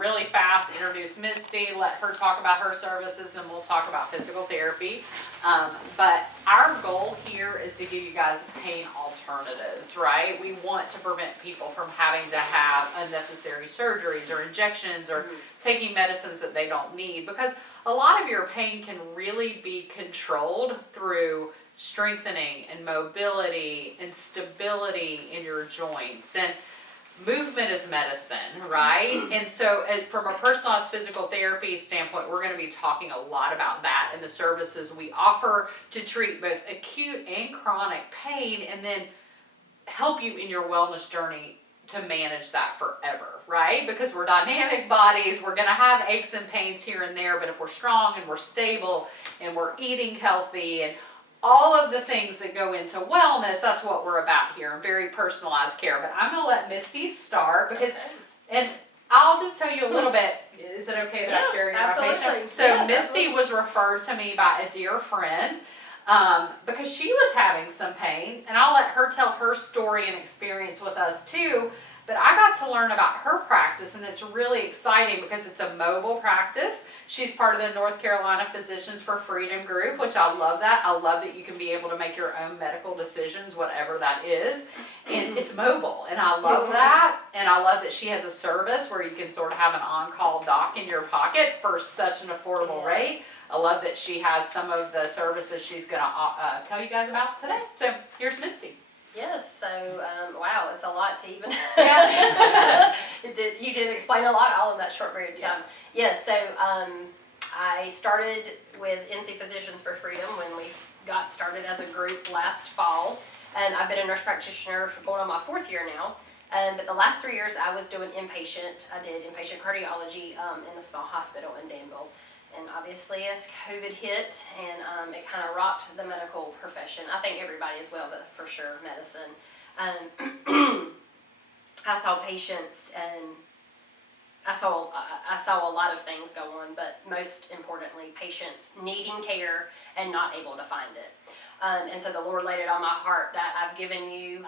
really fast introduce Misty, let her talk about her services, then we'll talk about physical therapy. But our goal here is to give you guys pain alternatives, right? We want to prevent people from having to have unnecessary surgeries or injections or taking medicines that they don't need, because a lot of your pain can really be controlled through strengthening and mobility and stability in your joints. And movement is medicine, right? And so from a personalized physical therapy standpoint, we're going to be talking a lot about that and the services we offer to treat both acute and chronic pain, and then help you in your wellness journey to manage that forever, right? Because we're dynamic bodies, we're going to have aches and pains here and there, but if we're strong and we're stable and we're eating healthy and all of the things that go into wellness, that's what we're about here, and very personalized care. But I'm going to let Misty start, because, and I'll just tell you a little bit. Is it okay that I share your information? So yes, Misty was referred to me by a dear friend because she was having some pain, and I'll let her tell her story and experience with us too. But I got to learn about her practice, and it's really exciting because it's a mobile practice. She's part of the North Carolina Physicians for Freedom group, which I love that. I love that you can be able to make your own medical decisions, whatever that is. And it's mobile, and I love that. And I love that she has a service where you can sort of have an on-call doc in your pocket for such an affordable rate. I love that she has some of the services she's going to tell you guys about today. So here's Misty. Yes, so wow, it's a lot to even. Yeah. You did explain a lot all in that short period of time. Yes, so I started with NC Physicians for Freedom when we got started as a group last fall, and I've been a nurse practitioner for going on my 4th year now. But the last 3 years I was doing inpatient. I did inpatient cardiology in a small hospital in Danville. And obviously as COVID hit, and it kind of rocked the medical profession. I think everybody as well, but for sure medicine. I saw patients, and I saw a lot of things go on, but most importantly, patients needing care and not able to find it. And so the Lord laid it on my heart that I've given you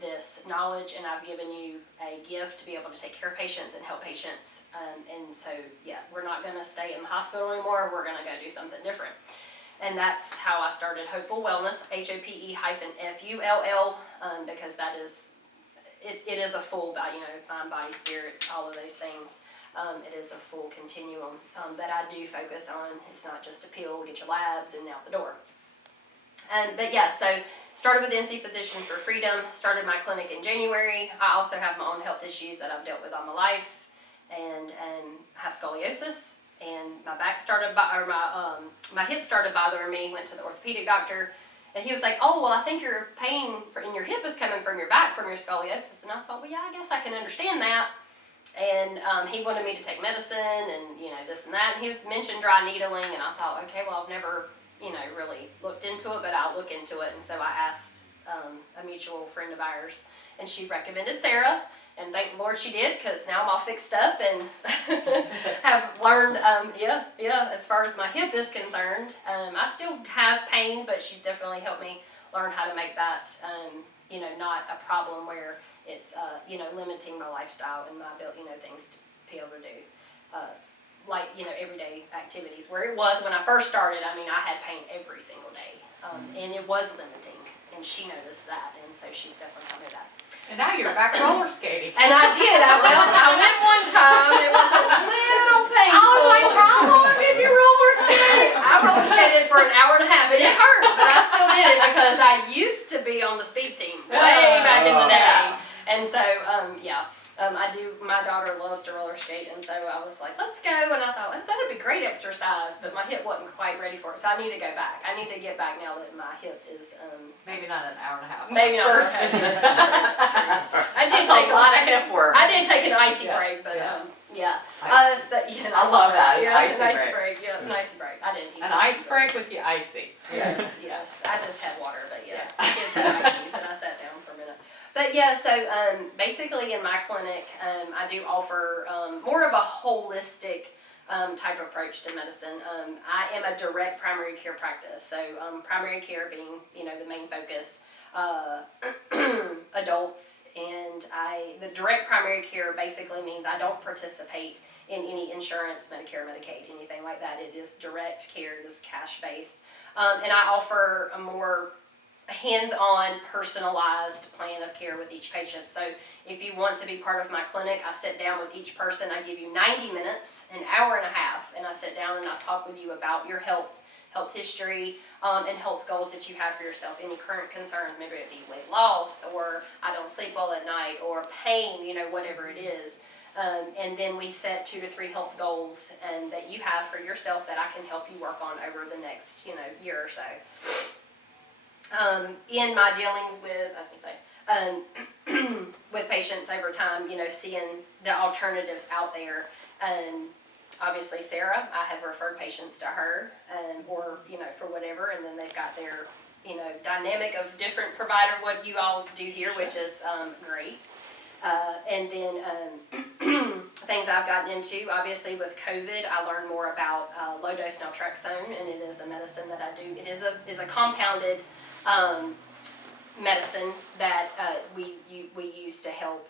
this knowledge, and I've given you a gift to be able to take care of patients and help patients. And so, yeah, we're not going to stay in the hospital anymore. We're going to go do something different. And that's how I started Hopeful Wellness, HOPE-FULL, because that is, it is a full, mind, body, spirit, all of those things. It is a full continuum that I do focus on. It's not just a pill, get your labs, and out the door. But yeah, so started with NC Physicians for Freedom, started my clinic in January. I also have my own health issues that I've dealt with all my life, and have scoliosis, and my back started, my hip started bothering me. Went to the orthopedic doctor, and he was like, "Oh, well, I think your pain in your hip is coming from your back, from your scoliosis." And I thought, well, yeah, I guess I can understand that. And he wanted me to take medicine, and this and that. And he was mentioned dry needling, and I thought, okay, well, I've never really looked into it, but I'll look into it. And so I asked a mutual friend of ours, and she recommended Sara, and thank the Lord she did, because now I'm all fixed up and have learned, as far as my hip is concerned. I still have pain, but she's definitely helped me learn how to make that, not a problem where it's, limiting my lifestyle and my ability, things to be able to do. Everyday activities, where it was when I first started, I had pain every single day, and it was limiting, and she noticed that, and so she's definitely told me that. And now you're back roller skating. And I did. I went one time, and it was a little painful. I was like, how long did you roller skate? I roller skated for an hour and a half, and it hurt, but I still did it because I used to be on the speed team way back in the day, and so, my daughter loves to roller skate, and so I was like, let's go, and I thought, that'd be great exercise, but my hip wasn't quite ready for it, so I need to go back. I need to get back now that my hip is, maybe not an hour and a half. Maybe not First an hour and a half. I did take a lot of hip work. I did take an icy break, but, yeah. I love that, yeah, an icy break. Yeah, an icy break. I didn't eat an ice break with you icy. Yes. I just had water, but yeah. The kids had ices, and I sat down for a minute. But yeah, so basically in my clinic, I do offer more of a holistic type approach to medicine. I am a direct primary care practice, so primary care being, the main focus. adults, and the direct primary care basically means I don't participate in any insurance, Medicare, Medicaid, anything like that. It is direct care. It is cash-based. And I offer a more hands-on, personalized plan of care with each patient. So if you want to be part of my clinic, I sit down with each person. I give you 90 minutes, an hour and a half, and I sit down and I talk with you about your health history, and health goals that you have for yourself. Any current concerns, maybe it be weight loss, or I don't sleep well at night, or pain, whatever it is. And then we set 2 to 3 health goals that you have for yourself that I can help you work on over the next, year or so. In my dealings with, with patients over time, seeing the alternatives out there, obviously Sarah, I have referred patients to her, or, for whatever, and then they've got their, dynamic of different provider, what you all do here, which is great. And then things I've gotten into, obviously with COVID, I learned more about low-dose naltrexone, and it is a medicine that I do. It is a compounded medicine that we use to help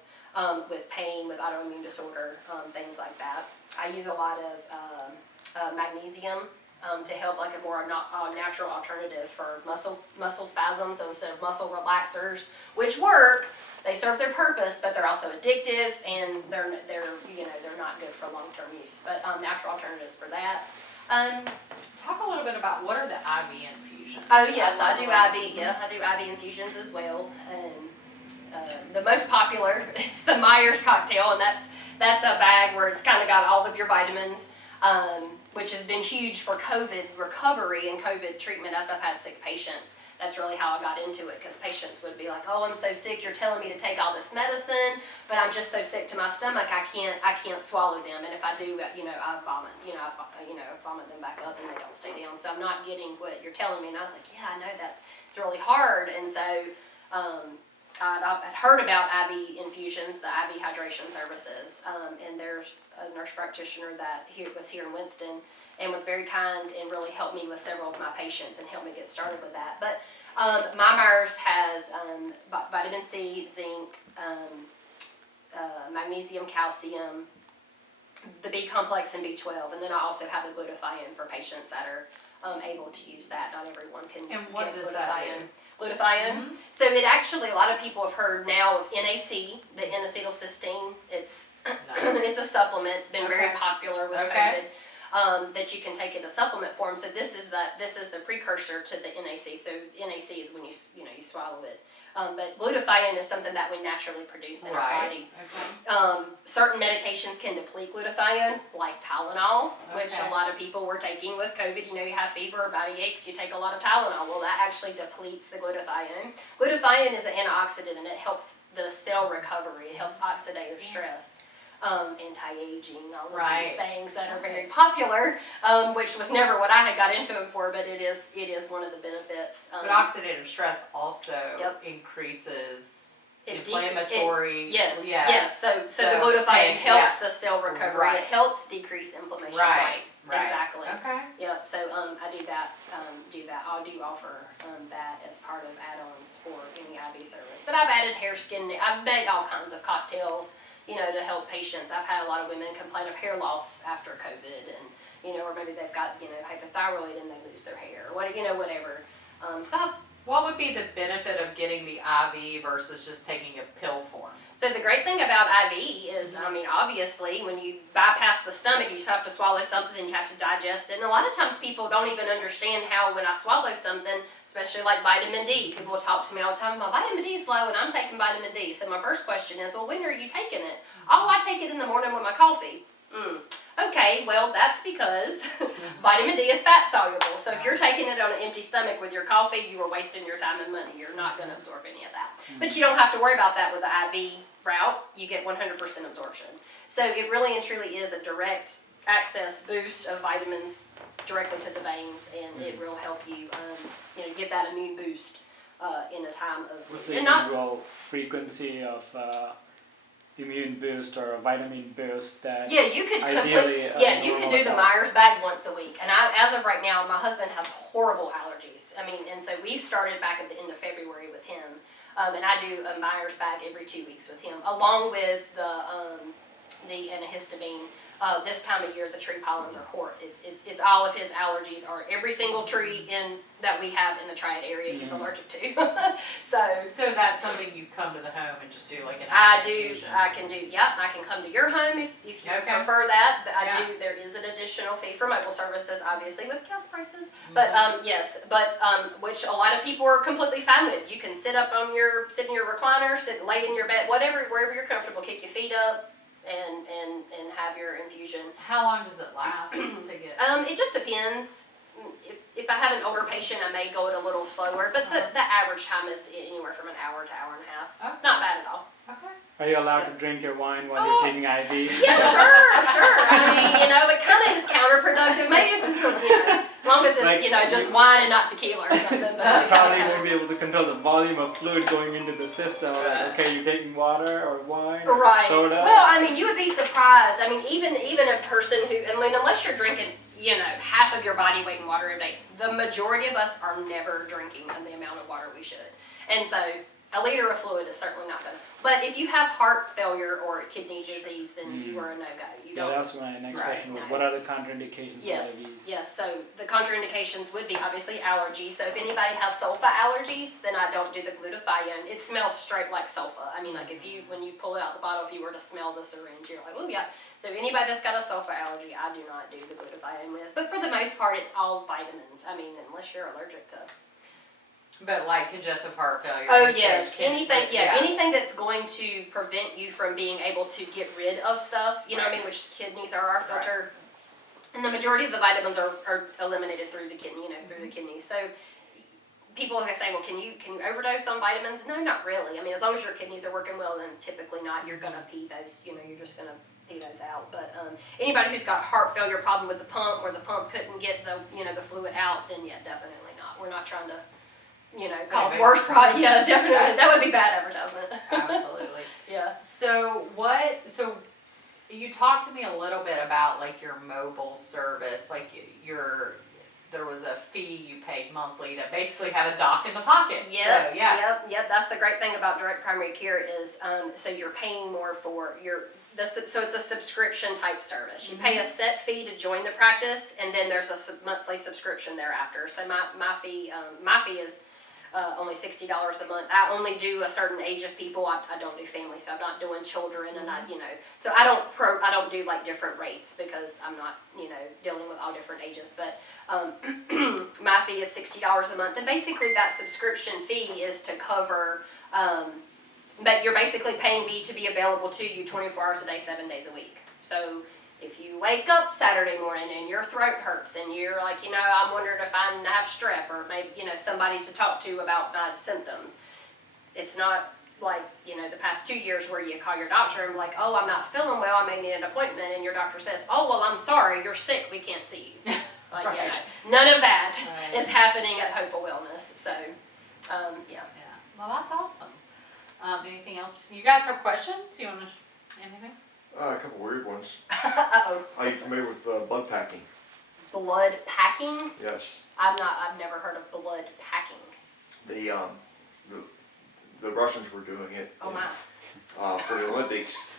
with pain, with autoimmune disorder, things like that. I use a lot of magnesium to help, like a more natural alternative for muscle spasms instead of muscle relaxers, which work. They serve their purpose, but they're also addictive, and they're not good for long-term use. But natural alternatives for that. Talk a little bit about what are the IV infusions? Oh yes, I do IV. Yeah, I do IV infusions as well. The most popular is the Myers cocktail, and that's a bag where it's kind of got all of your vitamins, which has been huge for COVID recovery and COVID treatment as I've had sick patients. That's really how I got into it, because patients would be like, "Oh, I'm so sick. You're telling me to take all this medicine, but I'm just so sick to my stomach. I can't swallow them. And if I do, I vomit. I vomit them back up, and they don't stay down. So I'm not getting what you're telling me." And I was like, "Yeah, I know it's really hard." And so I'd heard about IV infusions, the IV hydration services, and there's a nurse practitioner that was here in Winston, and was very kind and really helped me with several of my patients and helped me get started with that. But my Myers has vitamin C, zinc, magnesium, calcium, the B complex and B12, and then I also have the glutathione for patients that are able to use that. Not everyone can And what get does glutathione. that do? Glutathione. Mm-hmm. So it actually, a lot of people have heard now of NAC, the N-acetylcysteine. It's it's a supplement. It's been very popular with COVID. That you can take in a supplement form. So this is the precursor to the NAC. So NAC is when you swallow it. But glutathione is something that we naturally produce in our body. Okay. Certain medications can deplete glutathione, like Tylenol, which a lot of people were taking with COVID. You have fever or body aches, you take a lot of Tylenol. Well, that actually depletes the glutathione. Glutathione is an antioxidant, and it helps the cell recovery. It helps oxidative stress. Anti-aging, all of these things that are very popular, which was never what I had got into them for, but it is one of the benefits. But oxidative stress also increases inflammatory. Yes. So the glutathione helps the cell recovery. It helps decrease inflammation. Right. Exactly. Okay. Yep. So I do that. I do offer that as part of add-ons for any IV service. But I've added hair, skin. I've made all kinds of cocktails, to help patients. I've had a lot of women complain of hair loss after COVID, and or maybe they've got hypothyroid and they lose their hair, or whatever. What would be the benefit of getting the IV versus just taking a pill form? So the great thing about IV is, obviously, when you bypass the stomach, you have to swallow something, and you have to digest it. And a lot of times people don't even understand how, when I swallow something, especially like vitamin D, people talk to me all the time, my vitamin D is low and I'm taking vitamin D. So my first question is, well, when are you taking it? Oh, I take it in the morning with my coffee. Okay, well, that's because vitamin D is fat soluble. So if you're taking it on an empty stomach with your coffee, you are wasting your time and money. You're not going to absorb any of that. But you don't have to worry about that with the IV route. You get 100% absorption. So it really and truly is a direct access boost of vitamins directly to the veins, and it will help you, give that immune boost in a time of. What's the usual frequency of immune boost or a vitamin boost that Yeah, you could ideally, you could do the normal Myers bag once a week. And as of right now, my husband has horrible allergies. I mean, and so we started back at the end of February with him. And I do a Myers bag every 2 weeks with him, along with the antihistamine. This time of year, the tree pollens are horrible. It's all of his allergies are every single tree that we have in the triad area he's allergic to. So that's something you come to the home and just do like an I infusion. I can come to your home if you Okay. prefer that. Yeah. There is an additional fee for mobile services, obviously with gas prices. But yes, which a lot of people are completely fine with. You can sit in your recliner, lay in your bed, wherever you're comfortable, kick your feet up and have your infusion. How long does it last to get? It just depends. If I have an older patient, I may go it a little slower, but the average time is anywhere from an hour to hour and a half. Okay. Not bad at all. Okay. Are you allowed to drink your wine while you're taking IV? Yeah, sure. I mean, it kind of is counterproductive. Maybe if it's, as long as it's, just wine and not tequila or something. You But probably won't be able to control the volume of fluid going into the system. Right. Like, okay, you're taking water or wine or right. soda. Well, I mean, you would be surprised. I mean, even a person who, unless you're drinking, half of your body weight in water a day, the majority of us are never drinking the amount of water we should. And so a liter of fluid is certainly not going to. But if you have heart failure or kidney disease, then you are a no-go. That was my next question. Was no. what are the contraindications Yes, of IVs? yes. So the contraindications would be obviously allergies. So if anybody has sulfa allergies, then I don't do the glutathione. It smells straight like sulfa. I mean, like when you pull it out the bottle, if you were to smell the syringe, you're like, oh yeah. So anybody that's got a sulfa allergy, I do not do the glutathione with. But for the most part, it's all vitamins. I mean, unless you're allergic to. But like congestive heart failure. Oh and yes, skin- anything that's going to prevent you from being able to get rid of stuff, what I mean, which kidneys are our filter. And the majority of the vitamins are eliminated through the kidney, through the kidneys. So people are gonna say, well, can you overdose on vitamins? No, not really. I mean, as long as your kidneys are working well, then typically not. You're gonna pee those, you're just gonna pee those out. But anybody who's got heart failure problem with the pump, or the pump couldn't get the fluid out, then yeah, definitely not. We're not trying to cause worse problems. Yeah, definitely. Right. That would be bad advertisement. Absolutely. Yeah. So you talked to me a little bit about like your mobile service, like there was a fee you paid monthly to basically have a dock in the pocket. Yep. So, yeah. Yep. That's the great thing about direct primary care is so you're paying more for so it's a subscription type service. You pay a set fee to join the practice, and then there's a monthly subscription thereafter. So my fee is only $60 a month. I only do a certain age of people. I don't do family, so I'm not doing children, and so I don't do like different rates because I'm not dealing with all different ages. But my fee is $60 a month, and basically that subscription fee is to cover. But you're basically paying me to be available to you 24 hours a day, 7 days a week. So if you wake up Saturday morning and your throat hurts and you're like, I'm wondering if I have strep, or maybe, somebody to talk to about my symptoms. It's not like, the past 2 years where you call your doctor and like, oh, I'm not feeling well, I may need an appointment, and your doctor says, oh, well, I'm sorry, you're sick, we can't see you. Like, Right. None of that Right. is happening at Hopeful Wellness. So, yeah. Yeah. Well, that's awesome. Anything else? You guys have questions? You want to, anything? A couple weird ones. Uh-oh. Are you familiar with blood packing? Blood packing? Yes. I've never heard of blood packing. The Russians were doing it. Oh my. For the Olympics,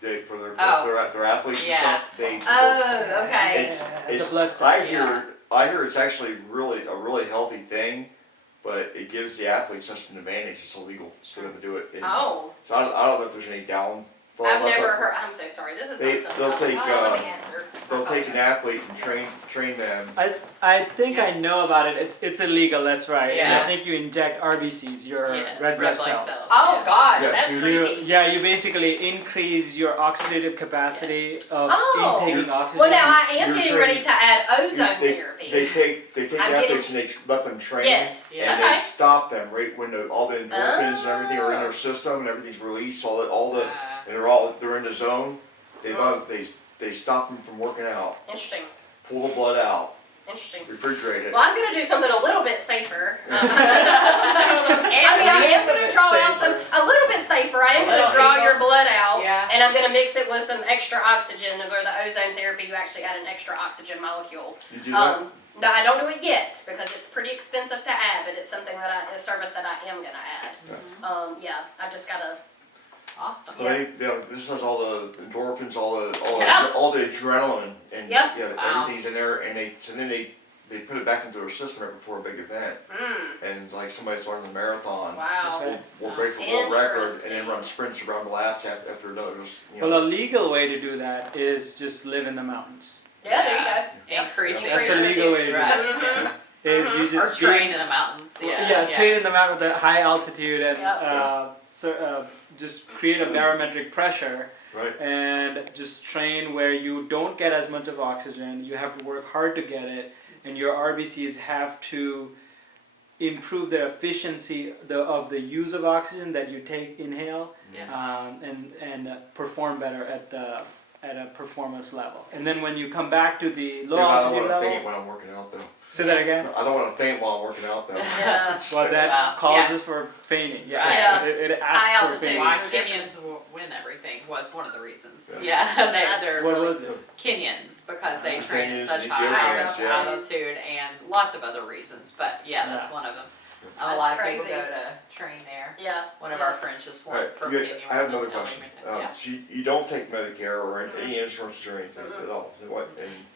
for their athletes Yeah. and stuff. Oh, okay. It's The blood I cell, hear it's actually a really healthy thing, but it gives the athletes such an advantage. It's illegal for them to do it. And Oh. So I don't know if there's any downfall. I've never heard. I'm so sorry. This is not something. They'll take let me answer. they'll take an athlete and train them. I think I know about it. It's illegal. That's right. And Yeah. I think you inject RBCs, your Yes, red blood cells. Oh Yeah. gosh, Yes, that's creepy. You basically increase your oxidative capacity of Oh. intaking oxygen. Well, now I am You're getting trained- ready to add ozone They therapy. take the I'm athletes and they let them train. Yes. Yeah. And Okay. they stop them right when all the endorphins and everything are in their system and everything's released, and they're in the zone. They stop them from working out, Interesting. pull the blood out, Interesting. refrigerate it. Well, I'm gonna do something a little bit safer. I And am gonna draw out a little bit safer. I am gonna Little draw eagle. your blood out, Yeah. and I'm gonna mix it with some extra oxygen. Where the ozone therapy, you actually add an extra oxygen molecule. You do that? No, I don't do it yet because it's pretty expensive to add, but it's something a service that I am gonna add. Yeah, I just gotta. Awesome. Well, this has all the endorphins, all Yeah. the adrenaline, and Yep. Wow. everything's in there, and then they put it back into their system right before a big event, and like somebody's running a marathon. Wow. We'll break the world record and Interesting. then run sprints around the laps after those. Well, a legal way to do that is just live in the mountains. Yeah, there you go. Yep. Increasing. That's a legal way to do Right. that. Mhm. Is you Or just train in the mountains. Yeah. train in the mountain with a high altitude and Yep. just create a barometric pressure Right. and just train where you don't get as much of oxygen. You have to work hard to get it, and your RBCs have to improve their efficiency of the use of oxygen that you inhale, Yeah. and perform better at a performance level. And then when you come back to the low I don't altitude want to faint level, when I'm working out though. say that again. I don't want to faint while I'm working out though. Yeah. Well, that Wow. causes for fainting. Yeah, Yeah. It High asks for altitude. fainting. Why They're different. Kenyans will win everything was one of the reasons. Yeah. Yeah, That's- they're What really was it? Kenyans because they train at Kenyans such and high Ethiopians, yeah. altitude and lots of other reasons. But yeah, that's Yeah. one of them. A That's lot of crazy. people go to train there. Yeah. One of Yeah. our friends just won Right. from You- Kenya. I have with another no question. limit. Yeah. So you don't take Medicare or any insurance or anything at all. So what? And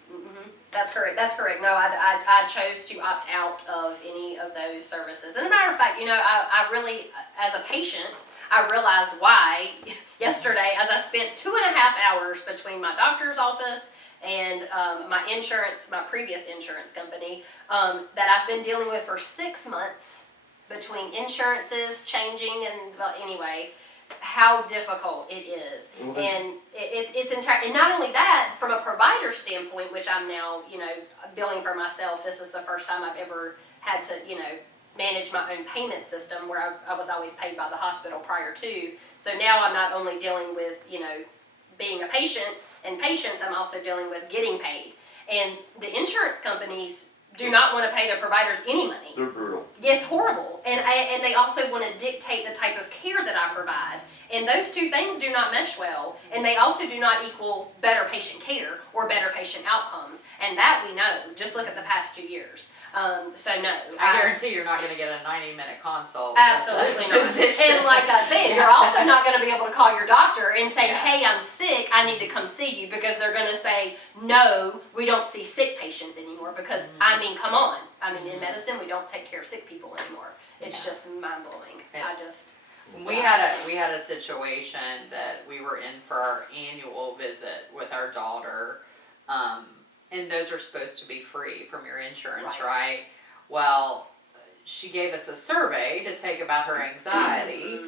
That's correct. That's correct. No, I chose to opt out of any of those services. And a matter of fact, I really, as a patient, I realized why yesterday as I spent 2.5 hours between my doctor's office and my previous insurance company, that I've been dealing with for 6 months between insurances changing and, well, anyway, how difficult it is. Well, And it's entire, and not only that, from a provider standpoint, which I'm now, billing for myself, this is the first time I've ever had to, manage my own payment system where I was always paid by the hospital prior to. So now I'm not only dealing with, being a patient and patients, I'm also dealing with getting paid. And the insurance companies do not want to pay their providers any money. they're brutal. It's horrible, and they also want to dictate the type of care that I provide, and those two things do not mesh well, and they also do not equal better patient care or better patient outcomes, and that we know. Just look at the past 2 years. So no, I guarantee you're not going to get a 90-minute consult. absolutely with a not. physician. And like I said, you're also not going to be able to call your doctor and say, "Hey, I'm sick. I need to come see you," because they're going to say, "No, we don't see sick patients anymore." Because I mean, come on. I mean, in medicine, we don't take care of sick people anymore. It's just mind blowing. We had a situation that we were in for our annual visit with our daughter, and those are supposed to be free from your insurance, right? Well, she gave us a survey to take about her anxiety,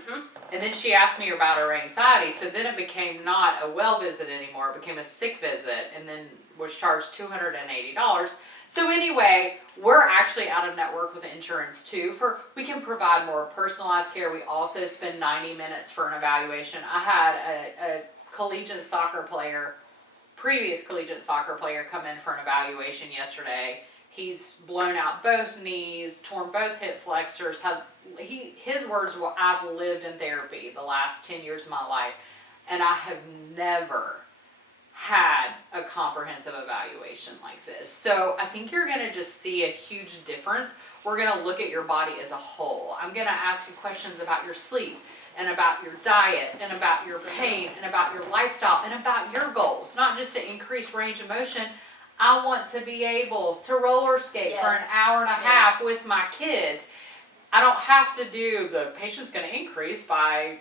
and then she asked me about her anxiety, so then it became not a well visit anymore, it became a sick visit, and then was charged $280. So anyway, we're actually out of network with insurance too. We can provide more personalized care. We also spend 90 minutes for an evaluation. I had a previous collegiate soccer player come in for an evaluation yesterday. He's blown out both knees, torn both hip flexors. His words were, "I've lived in therapy the last 10 years of my life, and I have never had a comprehensive evaluation like this." So I think you're gonna just see a huge difference. We're gonna look at your body as a whole. I'm gonna ask you questions about your sleep, and about your diet, and about your pain, and about your lifestyle, and about your goals, not just to increase range of motion. I want to be able to roller skate for an hour and a half with my kids. I don't have to do, the patient's gonna increase by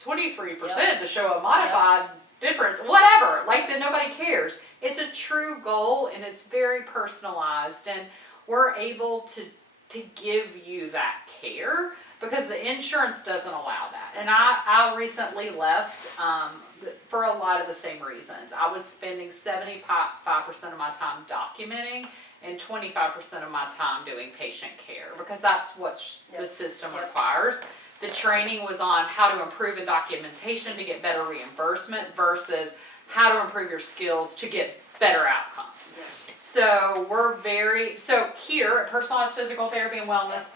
23% to show a modified difference, whatever, like that nobody cares. It's a true goal, and it's very personalized, and we're able to give you that care because the insurance doesn't allow that. And I recently left for a lot of the same reasons. I was spending 75% of my time documenting and 25% of my time doing patient care because that's what the system requires. The training was on how to improve in documentation to get better reimbursement versus how to improve your skills to get better outcomes. Yeah. So here at Personalized Physical Therapy and Wellness,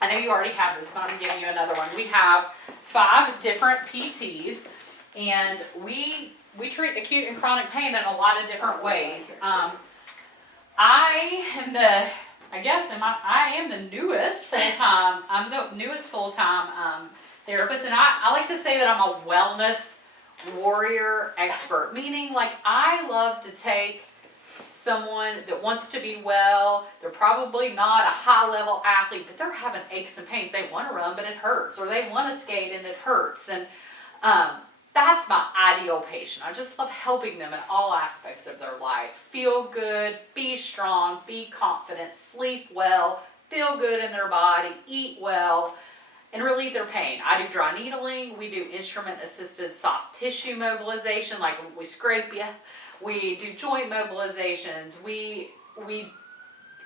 I know you already have this, but I'm giving you another one. We have 5 different PTs, and we treat acute and chronic pain in a lot of different ways. I am the newest full-time, therapist, and I like to say that I'm a wellness warrior expert, meaning like I love to take someone that wants to be well, they're probably not a high-level athlete, but they're having aches and pains. They want to run, but it hurts, or they want to skate and it hurts, and that's my ideal patient. I just love helping them in all aspects of their life. Feel good, be strong, be confident, sleep well, feel good in their body, eat well, and relieve their pain. I do dry needling, we do instrument-assisted soft tissue mobilization, like we scrape you. We do joint mobilizations. We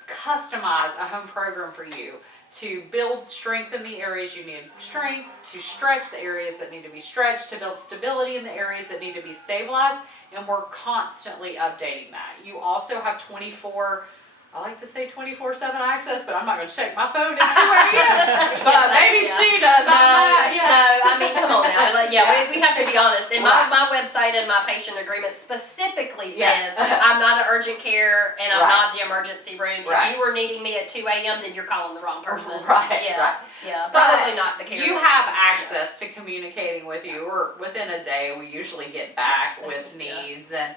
customize a home program for you to build strength in the areas you need strength, to stretch the areas that need to be stretched, to build stability in the areas that need to be stabilized, and we're constantly updating that. You also have 24/7 access, but I'm not going to check my phone at 2 a.m. But maybe she does. No, I mean, come on now. We have to be honest. And my website and my patient agreement specifically says I'm not an urgent care and I'm not the emergency room. If you were needing me at 2 a.m., then you're calling the wrong person. Yeah, probably not the care. You have access to communicating with you, or within a day, we usually get back with needs. And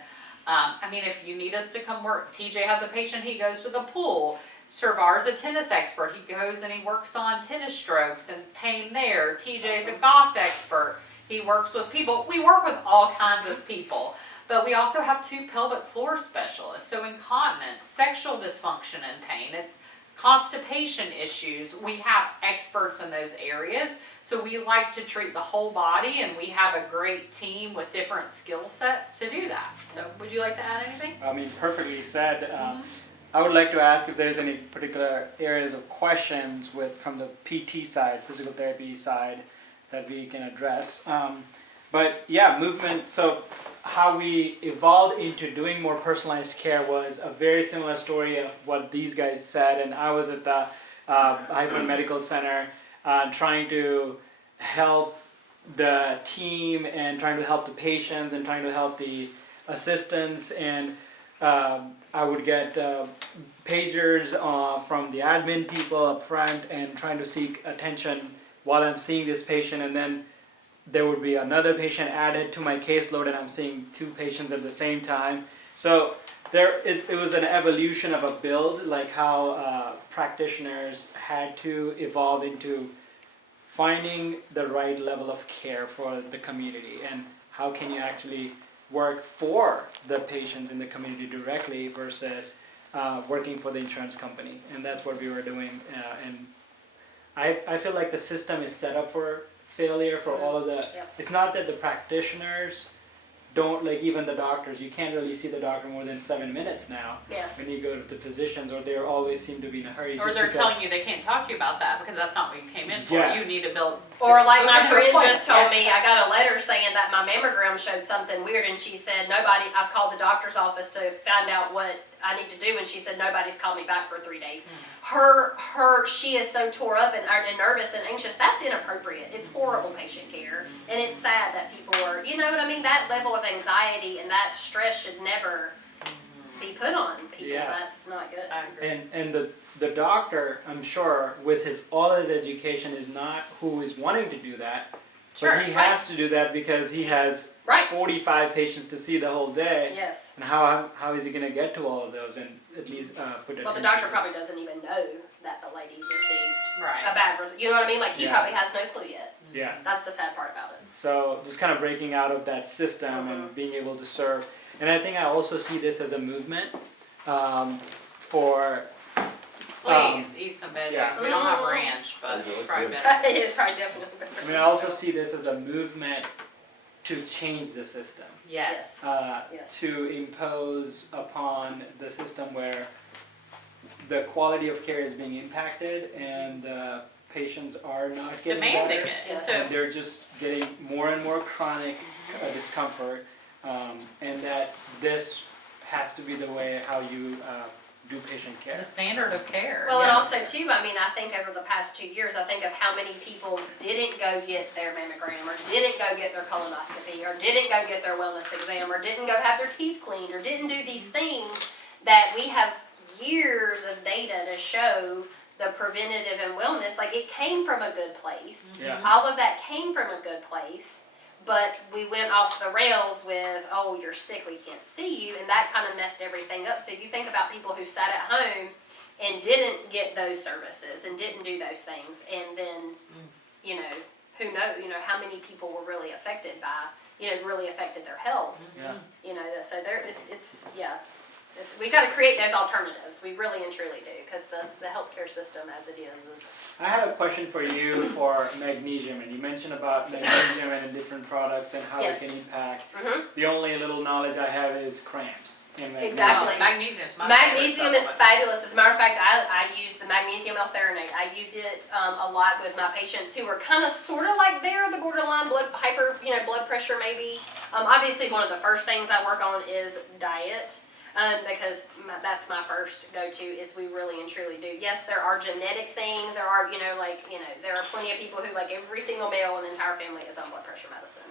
if you need us to come work, TJ has a patient, he goes to the pool. Servar's a tennis expert. He goes and he works on tennis strokes and pain there. TJ's a golf expert. He works with people. We work with all kinds of people. But we also have 2 pelvic floor specialists. So incontinence, sexual dysfunction and pain, it's constipation issues. We have experts in those areas. So we like to treat the whole body, and we have a great team with different skill sets to do that. So would you like to add anything? I mean, perfectly said. I would like to ask if there's any particular areas of questions from the PT side, physical therapy side, that we can address. But yeah, movement. So how we evolved into doing more personalized care was a very similar story of what these guys said. And I was at the Hyper Medical Center trying to help the team and trying to help the patients and trying to help the assistants. And I would get pagers from the admin people up front and trying to seek attention while I'm seeing this patient, and then there would be another patient added to my caseload and I'm seeing 2 patients at the same time. So it was an evolution of a build, like how practitioners had to evolve into finding the right level of care for the community, and how can you actually work for the patients in the community directly versus working for the insurance company. And that's what we were doing. And I feel like the system is set up for failure for all of the... It's not that the practitioners don't, like even the doctors, you can't really see the doctor more than 7 minutes now. Yes. When you go to the physicians, or they always seem to be in a hurry. Or they're telling you they can't talk to you about that because that's not what you came in for. Yes. You need to build... Or like my friend just told me, I got a letter saying that my mammogram showed something weird, and she said, I've called the doctor's office to find out what I need to do, and she said, nobody's called me back for 3 days. She is so tore up and nervous and anxious. That's inappropriate. It's horrible patient care, and it's sad that people are, you know what I mean? That level of anxiety and that stress should never be put on people. Yeah. That's not good. I agree. And the doctor, I'm sure, with all his education, is not who is wanting to do that. Sure, but he has to do that because he has 45 patients to see the whole day. Yes. And how is he going to get to all of those and at least put it? Well, the doctor probably doesn't even know that the lady received Right. a bad result. You know what I mean? Like, he probably has no clue yet. Yeah. That's the sad part about it. So just kind of breaking out of that system and being able to serve. And I think I also see this as a movement for... Please, eat some veggie. yeah. We don't have ranch, but it's probably better. It is probably definitely better. I mean, I also see this as a movement to change the system. Yes. Yes. To impose upon the system where the quality of care is being impacted and the patients are not getting Demanding better. it. Yes. And so, And they're just getting more and more chronic discomfort, and that this has to be the way how you do patient care. The standard of care. Well, and yeah. also too, I mean, I think over the past 2 years, I think of how many people didn't go get their mammogram, or didn't go get their colonoscopy, or didn't go get their wellness exam, or didn't go have their teeth cleaned, or didn't do these things that we have years of data to show the preventative and wellness. Like, it came from a good place. Yeah. All of that came from a good place. But we went off the rails with, oh, you're sick, we can't see you, and that kind of messed everything up. So you think about people who sat at home and didn't get those services and didn't do those things, and then, you know, who knows, you know, how many people were really affected by, you know, really affected their health. Yeah. You know, so there is, we've got to create those alternatives. We really and truly do, because the healthcare system as it is. I had a question for you for magnesium, and you mentioned about magnesium and different products and how Yes. it can impact. Mm-hmm. The only little knowledge I have is cramps in magnesium. Exactly. Oh, magnesium's my Magnesium favorite is supplement. fabulous. As a matter of fact, I use the magnesium L-threonate. I use it a lot with my patients who are kind of sort of like they're the borderline blood pressure maybe. Obviously, one of the first things I work on is diet. Because that's my first go-to is we really and truly do. Yes, there are genetic things. There are, there are plenty of people who, like, every single male in the entire family is on blood pressure medicine.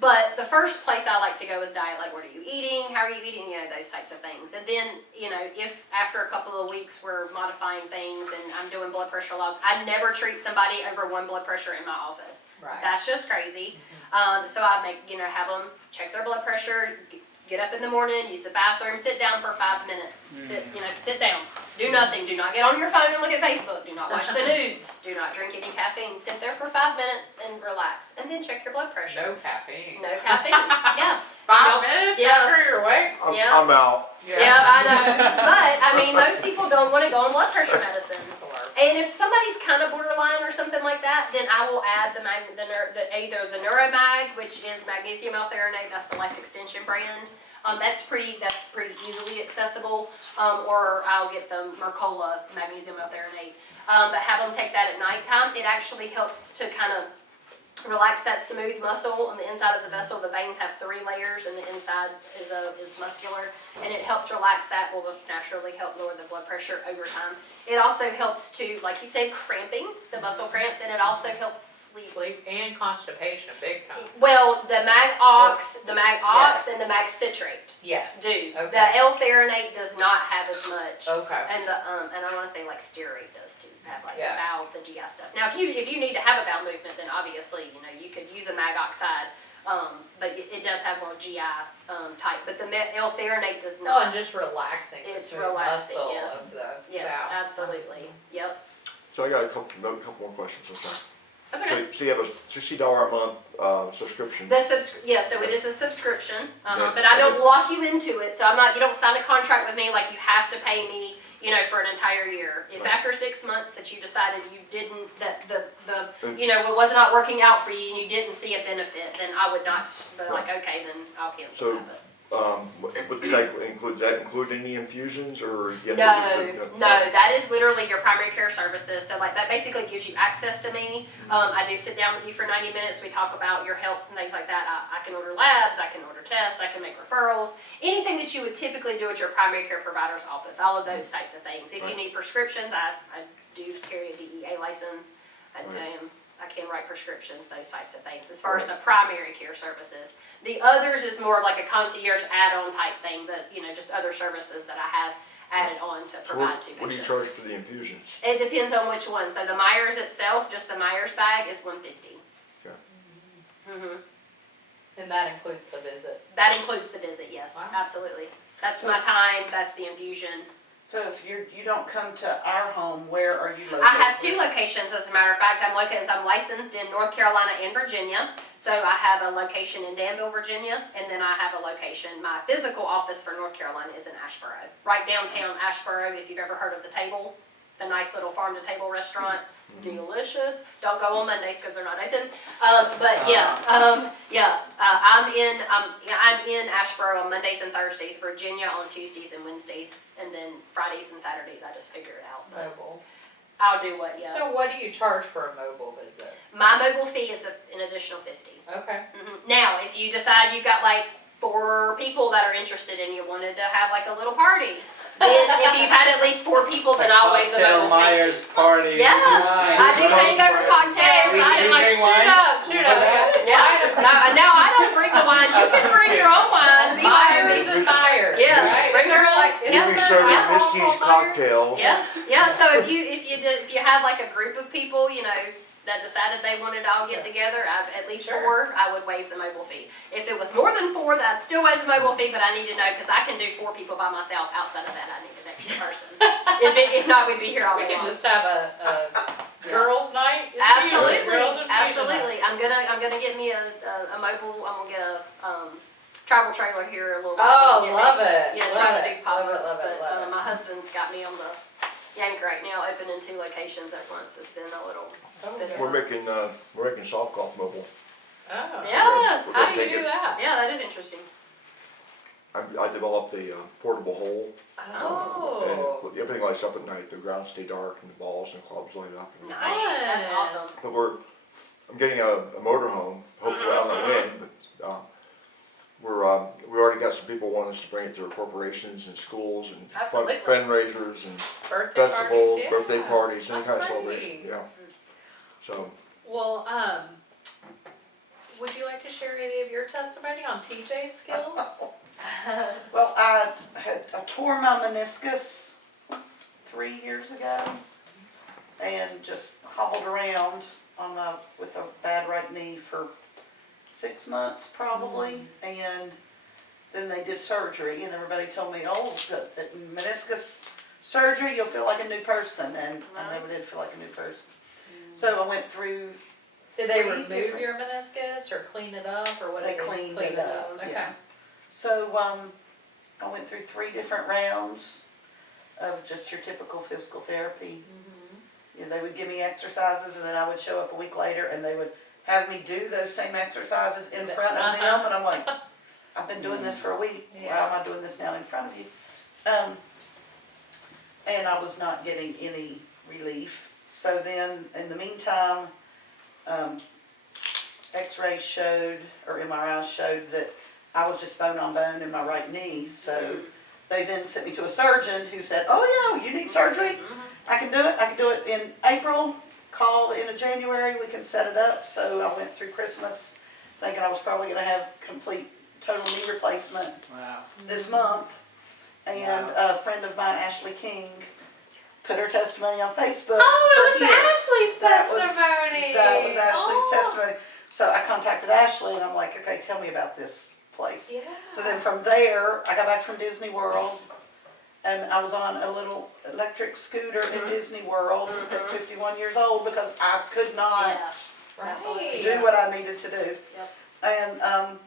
But the first place I like to go is diet. Like, what are you eating? How are you eating? You know, those types of things. And then, if after a couple of weeks we're modifying things and I'm doing blood pressure logs, I never treat somebody over one blood pressure in my office. Right. That's just crazy. So I have them check their blood pressure, get up in the morning, use the bathroom, sit down for 5 minutes. Sit down. Do nothing. Do not get on your phone and look at Facebook. Do not watch the news. Do not drink any caffeine. Sit there for 5 minutes and relax. And then check your blood pressure. No caffeine. No caffeine. Yeah. 5 minutes Yeah. after you're awake? Yeah. I'm out. Yeah, I know. But, I mean, most people don't want to go on blood pressure medicine. And if somebody's kind of borderline or something like that, then I will add either the Neuromag, which is magnesium L-threonate, that's the Life Extension brand. That's pretty easily accessible. Or I'll get the Mercola magnesium L-threonate. But have them take that at nighttime. It actually helps to kind of relax that smooth muscle on the inside of the vessel. The veins have 3 layers, and the inside is muscular, and it helps relax that. Will naturally help lower the blood pressure over time. It also helps to, like you said, cramping, the muscle cramps, and it also helps sleep. Sleep and constipation, big time. Well, the Mag-Ox, Yes. and the Mag-Citrate Yes. do. Okay. The L-threonate does not have as much. Okay. And and I want to say like stearate does too, have like Yeah. the bowel, the GI stuff. Now, if you need to have a bowel movement, then obviously you could use a mag oxide, but it does have more GI type. But the L-threonate does Oh, not. and just relaxing. the It's smooth relaxing, muscle yes. of the Yes, bowel. absolutely. Yep. So I got a couple more questions. Okay. That's okay. So you have a $60 a month subscription. So it is a subscription, Yeah. but I don't lock you into it. So you don't sign a contract with me like you have to pay me, for an entire year. If Right. after 6 months that you decided you didn't, that it was not working out for you and you didn't see a benefit, then I would not, but like, okay, then I'll cancel So, that. would that include any infusions or? You have No, that is literally your primary care services. So like that basically gives you access to me. I do sit down with you for 90 minutes. We talk about your health and things like that. I can order labs, I can order tests, I can make referrals. Anything that you would typically do at your primary care provider's office, all of those types of things. If you need prescriptions, I do carry a DEA license. I can write prescriptions, those types of things, as far as the primary care services. The others is more of like a concierge add-on type thing, that, just other services that I have added on to provide to patients. What do you charge for the infusions? It depends on which one. So the Myers itself, just the Myers bag, is $150. Okay. Mm-hmm. And that includes the visit. That includes the visit, yes, Wow. absolutely. That's my time, that's the infusion. So if you don't come to our home, where are you located? I have 2 locations, as a matter of fact. I'm licensed in North Carolina and Virginia. So I have a location in Danville, Virginia, and then I have a location, my physical office for North Carolina is in Asheboro. Right downtown Asheboro, if you've ever heard of The Table, the nice little farm-to-table restaurant. Delicious. Don't go on Mondays because they're not open. I'm in Asheboro on Mondays and Thursdays, Virginia on Tuesdays and Wednesdays, and then Fridays and Saturdays I just figure it out. Mobile. I'll do what, yeah. So what do you charge for a mobile visit? My mobile fee is an additional $50. Okay. Now, if you decide you've got like 4 people that are interested and you wanted to have like a little party, then if you've had at least 4 people, then I'll waive the Cocktail mobile fee. Myers party. Yeah, I do hangover cocktails. We- I we am like, bring wine? Shoot up. yeah. No, I don't bring the wine. You can bring your own wine. Be Myers my and Myers. Yeah, right? bring They're your own. like, Yeah. We'll be serving Yeah. Misty's cocktails. Yeah. So if you had like a group of people, you know, that decided they wanted to all get together, at least Sure. 4, I would waive the mobile fee. If it was more than 4, then I'd still waive the mobile fee, but I need to know, because I can do 4 people by myself. Outside of that, I need an extra person. If not, we'd be here all we day can long. just have a girls' night. Absolutely, Girls and absolutely. I'm gonna get me a mobile. I'm gonna get a travel trailer here a little while. Oh, Get love me- it. Yeah, Love trying to it. do pop-ups, Love it, but love it. my husband's got me on the yank right now, opening 2 locations at once. It's been a little bit of We're making soft golf mobile. Oh. Yes. How do you Take do it. that? Yeah, that is interesting. I developed the portable hole. Oh. And everything lights up at night. The grounds stay dark and the balls and clubs light up. And Nice. That's Fun. awesome. But I'm getting a motorhome. Hopefully I don't win, but we already got some people wanting us to bring it to corporations and schools and Absolutely. fundraisers and Birthday festivals, parties, yeah. birthday parties, any That's kind of great. celebration. Yeah. So Well, would you like to share any of your testimony on TJ's skills? Well, I tore my meniscus 3 years ago and just hobbled around with a bad right knee for 6 months probably, and then they did surgery, and everybody told me, oh, the meniscus surgery, you'll feel like a new person, and I never did feel like a new person. So I went through. Did they 3 remove different- your meniscus or clean it up or what? They did cleaned clean it up, Okay. yeah. So I went through 3 different rounds of just your typical physical therapy. Yeah, they would give me exercises, and then I would show up a week later, and they would have me do those same exercises in front of them, and I'm like, I've been doing this for a week. Why Yeah. am I doing this now in front of you? And I was not getting any relief. So then, in the meantime, X-rays showed, or MRIs showed that I was just bone on bone in my right knee. So they then sent me to a surgeon who said, oh yeah, you need surgery? I can do it. I can do it in April. Call the end of January. We can set it up. So I went through Christmas thinking I was probably going to have complete total knee replacement Wow. this month. And a friend of mine, Ashley King, put her testimony on Facebook. Oh, it for was here. Ashley's That was- testimony. That was Ashley's Oh. testimony. So I contacted Ashley and I'm like, okay, tell me about this place. Yeah. So then from there, I got back from Disney World and I was on a little electric scooter in Disney World at 51 years old because I could not Yeah. Absolutely. do what I needed to do. Yep. And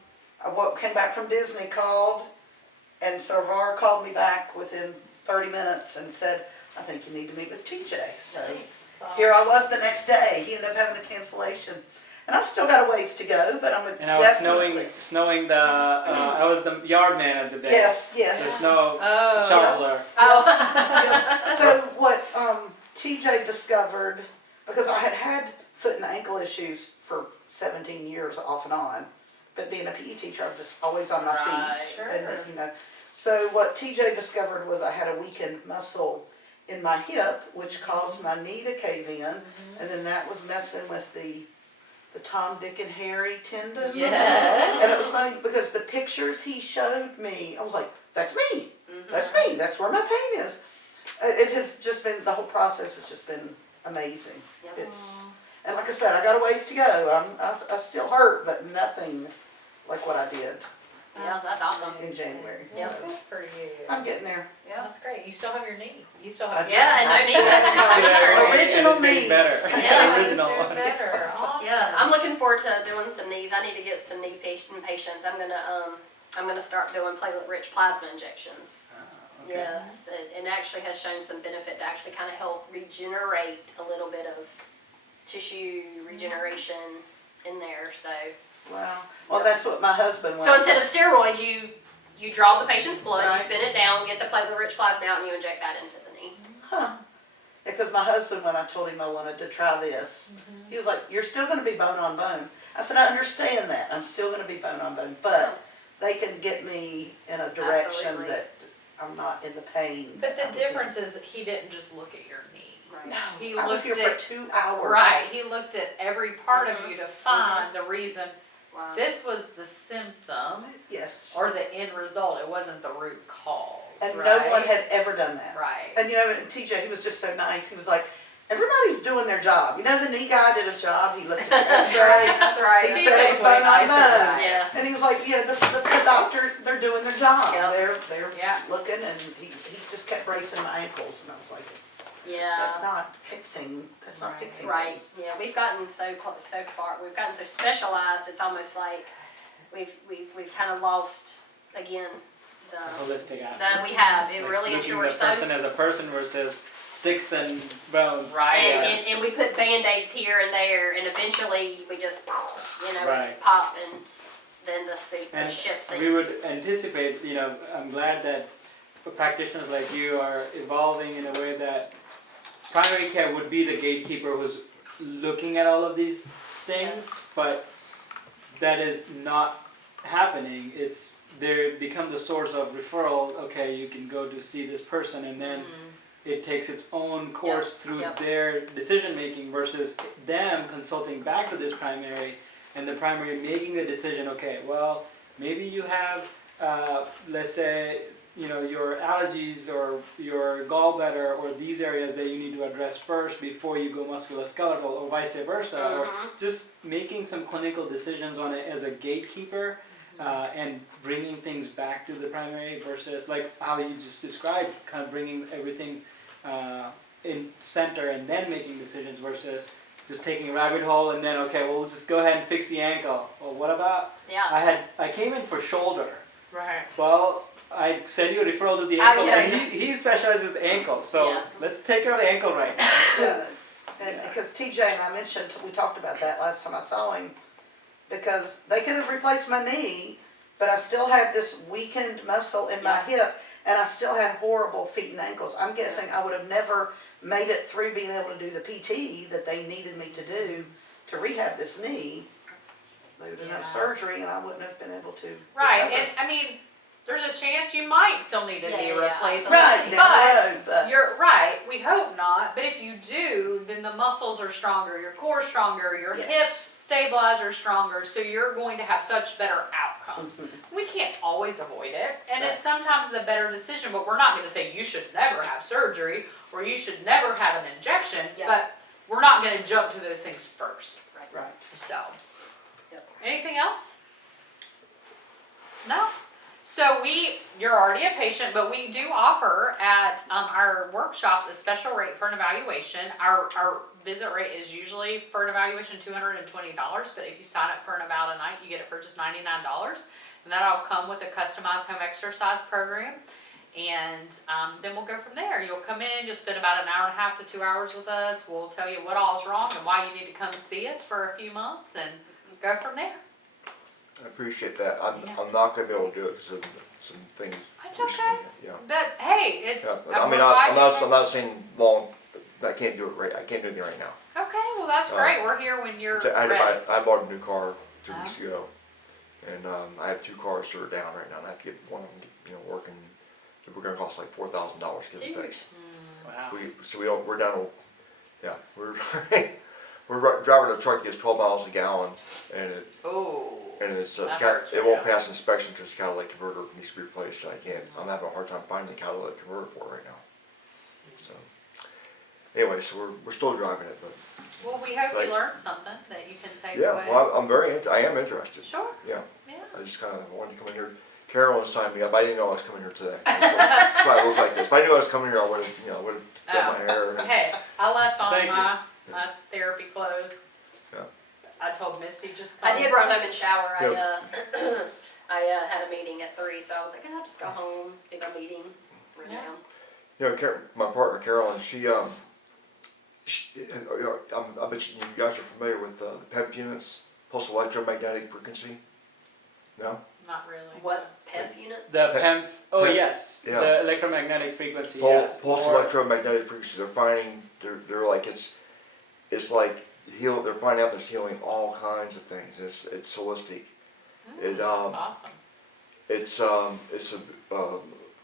came back from Disney, called, and Sarvar called me back within 30 minutes and said, I think you need to meet with TJ. So Nice. here I was the next day. He ended up having a cancellation. And I've still got a ways to go, but I'm a And I was definitely. snowing the, I was the yard man of the day. Yes, The yes. snow Oh. shoveler. Yeah. So what TJ discovered, because I had had foot and ankle issues for 17 years off and on, but being a PE teacher, I'm just always on my Right, feet. sure. And, you know, so what TJ discovered was I had a weakened muscle in my hip, which caused my knee to cave in, and then that was messing with the Tom, Dick, and Harry tendons. Yes. And it was funny because the pictures he showed me, I was like, that's me. That's me. That's where my pain is. It has just been, the whole process has just been amazing. Yep. And like I said, I got a ways to go. I still hurt, but nothing like what I did Yeah, that's awesome. in January. Yep. So Good for you. I'm getting there. Yeah, that's great. You still have your knee. You still have. Yeah, and no knees. Original and it's getting knees. better. Yeah. Original. Better. Awesome. Yeah, I'm looking forward to doing some knees. I need to get some knee patients. I'm gonna start doing platelet-rich plasma injections. Okay. Yes, it actually has shown some benefit to actually kind of help regenerate a little bit of tissue regeneration in there. So, Wow. Well, that's what my husband went. so instead of steroids, you draw the patient's blood, Right. you spin it down, get the platelet-rich plasma out, and you inject that into the knee. Huh. Because my husband, when I told him I wanted to try this, he was like, you're still going to be bone on bone. I said, I understand that. I'm still going to be bone on bone. But they can get me in a direction Absolutely. that I'm not in the pain. But that I the was in. difference is that he didn't just look at your knee. Right. No, He I was looked here for at- 2 hours. Right, he looked at every part of you to find the reason. Wow. This was the symptom Yes. or the end result, it wasn't the root cause, And right? no one had ever done that. Right. And and TJ, he was just so nice. He was like, everybody's doing their job. The knee guy did his job. He looked at the X-ray. That's right. He TJ's said it was way bone on nicer bone. than Yeah. And he was like, the doctor, they're doing their job. Yep. They're Yeah. looking, and he just kept bracing my ankles, and I was like, Yeah. that's not fixing. That's not Right. fixing. Right. things. Yeah. We've gotten so far. We've gotten so specialized. It's almost like we've kind of lost again The the. holistic aspect. That we have. It Like really is. looking We're at the so. person as a person versus sticks and bones. Right. And, Yes. and we put band-aids here and there, and eventually we just, Right. pop, and then the And ship sinks. we would anticipate, I'm glad that practitioners like you are evolving in a way that primary care would be the gatekeeper who's looking at all of these things, Yes. but that is not happening. They become the source of referral. Okay, you can go to see this person, and then it takes its own course through Yep. their decision making versus them consulting back to this primary and the primary making the decision. Okay, well, maybe you have, let's say, your allergies or your gallbladder or these areas that you need to address first before you go musculoskeletal, or vice versa, or just making some clinical decisions on it as a gatekeeper. And bringing things back to the primary versus like how you just described, kind of bringing everything in center and then making decisions versus just taking a rabbit hole and then, okay, well, we'll just go ahead and fix the ankle. Well, what about, Yeah. I came in for shoulder. Right. Well, I sent you a referral to the Oh, ankle. yes. And he specializes with ankles, so Yeah. let's take care of the ankle right now. Yeah. And because TJ and I mentioned, we talked about that last time I saw him, because they could have replaced my knee, but I still had this weakened muscle in my hip, and I still had horrible feet and ankles. I'm guessing I would have never made it through being able to do the PT that they needed me to do to rehab this knee. They would have done Yeah. surgery, and I wouldn't have been able to Right, recover. and I mean, there's a chance you might still need a knee Yeah, yeah. replacement. Right, down the road, but You're right, we hope not, but if you do, then the muscles are stronger, your core's stronger, your Yes. hip stabilizer is stronger, so you're going to have such better outcomes. Mhm. We can't always avoid it, and Right. it's sometimes the better decision, but we're not gonna say you should never have surgery, or you should never have an injection, Yeah. but we're not gonna jump to those things first, right. so. Yep. Anything else? No? So you're already a patient, but we do offer at our workshops a special rate for an evaluation. Our visit rate is usually for an evaluation $220, but if you sign up for an eval tonight, you get it for just $99. And that'll come with a customized home exercise program. And then we'll go from there. You'll come in, you'll spend about an hour and a half to 2 hours with us. We'll tell you what all's wrong and why you need to come see us for a few months and go from there. I appreciate that. I'm Yeah. not gonna be able to do it because of some things. That's recently. okay. Yeah. But hey, it's, Yeah, but I'm I'm glad you- not saying long, I can't do it right, I can't do anything right now. Okay, well, that's great. We're here when you're ready. I bought a new car 2 Oh. weeks ago, and I have 2 cars that are down right now, and I have to get one of them, working. We're gonna cost like $4,000 to get it fixed. Wow. We're down to, yeah, we're, we're driving a truck that gets 12 miles a gallon, and it's, That hurts, it won't yeah. pass inspection because the catalytic converter needs to be replaced, so I'm having a hard time finding the catalytic converter for it right now. So, anyway, so we're still driving it, but, Well, we hope Like- you learned something that you can take yeah, away. well, I am interested. Sure, Yeah, yeah. I just kind of wanted to come in here. Carolyn signed me up. I didn't know I was coming here today. That's why I look like this. If I knew I was coming here, I would have done my hair. And, Hey, I left on Thank you. my therapy clothes. Yeah. I told Misty just come. I did run home and shower. Yeah. I had a meeting at 3, so I was like, I'll just go home, do my meeting, run Yeah. down. my partner Carolyn, I bet you guys are familiar with the PEP units, pulse electromagnetic frequency. No. Not really. What, PEF units? The PEMF, oh PEMF, yes, yeah. the electromagnetic frequency, yes. Pulse Or- electromagnetic frequency. They're finding they're like it's like they're finding out there's healing all kinds of things. It's holistic. Mm, It that's awesome. it's a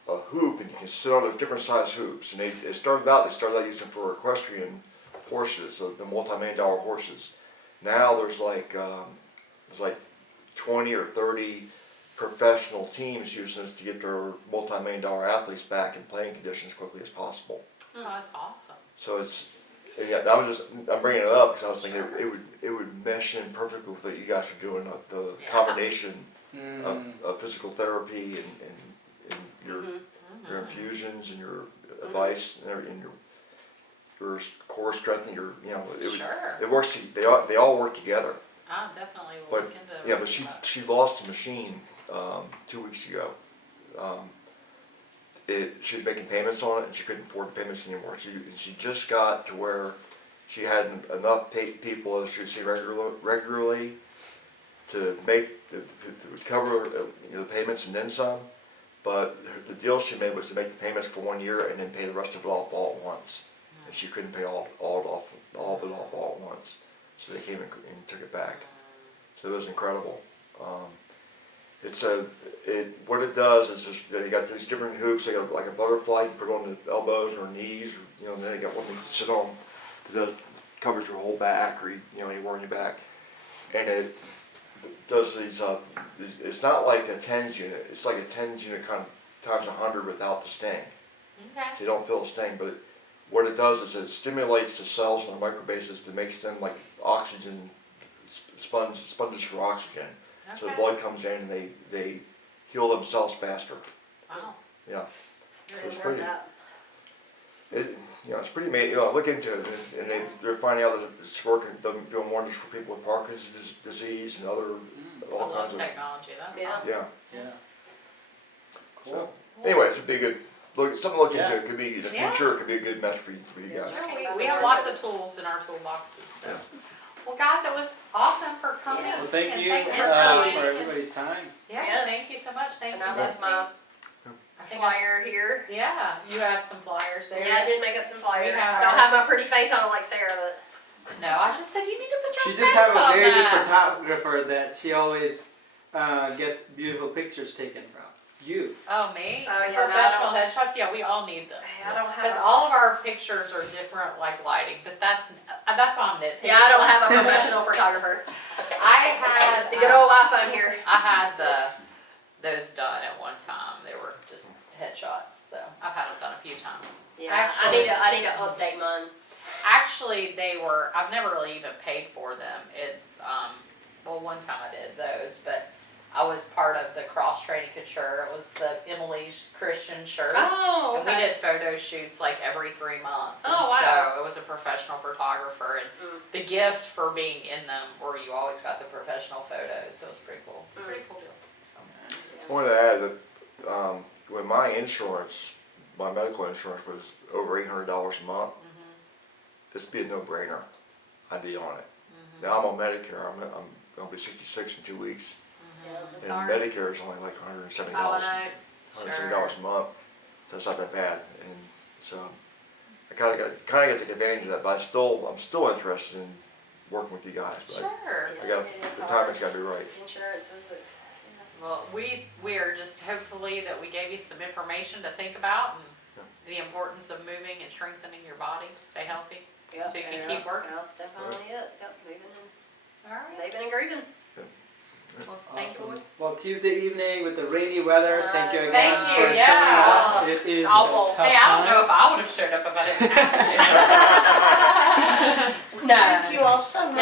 hoop, and you can sit on those different size hoops. And they started out using for equestrian horses, the multi-million-dollar horses. Now there's like 20 or 30 professional teams using this to get their multi-million-dollar athletes back in playing conditions as quickly as possible. Oh, that's awesome. So it's, yeah, I'm bringing it up because I was thinking it would mesh in perfectly with what you guys are doing, the Yeah. combination of physical therapy and your Mm-hmm. infusions and your advice and everything, your core strength and Sure. it works. They all work together. I definitely will But look into yeah, but she lost a machine 2 weeks ago. She was making payments on it and she couldn't afford the payments anymore. She just got to where she had enough people that she would see regularly to make to cover the payments and then some. But the deal she made was to make the payments for 1 year and then pay the rest of it off all at once. And she couldn't pay all of it off all at once. So they came and took it back. So it was incredible. What it does is they got these different hoops. They got like a butterfly you put on the elbows or knees, or, and then they got one you can sit on that covers your whole back, or anywhere on your back. And it does these. It's not like a TENS unit. It's like a TENS unit kind of times 100 without the sting. Okay. So you don't feel the sting, but what it does is it stimulates the cells on a micro basis that makes them like oxygen sponges for oxygen. So the Okay. blood comes in and they heal themselves faster. Wow. Yeah, I It's didn't pretty- know that. it's pretty amazing. Look into it, and they're finding out that it's working, doing wonders for people with Parkinson's disease and other I all love kinds of. technology. That's Yeah. awesome. Yeah. Yeah. Cool. So, anyway, it's a big good something to look Yeah. into. It could be in the Yeah. future. It could be a good mess for you guys. Sure, we have lots of tools in our toolboxes. So, well, guys, it was awesome for coming. Yes. Well, thank and you thanks for for coming. everybody's time. Yeah, Yes. thank you so much. Thank And you. I left my I think flyer here. Yeah, you have some flyers there. Yeah, I did make up some flyers. We have I don't our- have my pretty face on it like Sarah, but No, I just said you need to put your She face just have a on very good that. photographer that she always gets beautiful pictures taken from. You. Oh, me? Oh, yeah, no, I Professional don't- headshots? Yeah, we all need them. I don't Because have. all of our pictures are different, like lighting, but that's why I'm nitpicking. Yeah, I don't have a professional photographer. I had Just the good old iPhone here. I had those done at one time. They were just headshots, so I've had them done a few times. Yeah, Actually- I need to update mine. Actually, I've never really even paid for them. It's well, one time I did those, but I was part of the cross training couture. It was the Emily's Christian shirts. Oh, And we did photo shoots like every 3 months. And Oh, wow. so it was a professional photographer, and Mm. the gift for being in them were you always got the professional photos. So it was pretty cool. Mm. Pretty cool deal. So. I wanted to add that when my insurance, my medical insurance was over $800 a month, this would be a no-brainer. I'd be on it. Now I'm on Medicare. I'm going to be 66 in 2 weeks. Yeah, it's And hard. Medicare is only like $170 Oh, I know. $170 a month, so it's not that bad. And so I kind of got to take advantage of that, but I'm still interested in working with you guys. But Sure. the timing's got to be right. Insurance is Well, we are just hopefully that we gave you some information to think about and the importance of moving and strengthening your body to stay healthy. Yep. So you can keep working. That's definitely it. Yep, moving and All right. moving and grooving. Well, thanks, Awesome. boys. Well, Tuesday evening with the rainy weather. Thank you again Thank for you, showing yeah. up. It is awful. a tough Hey, I don't time. know if I would have showed up if I didn't have to. No. Thank you all so much.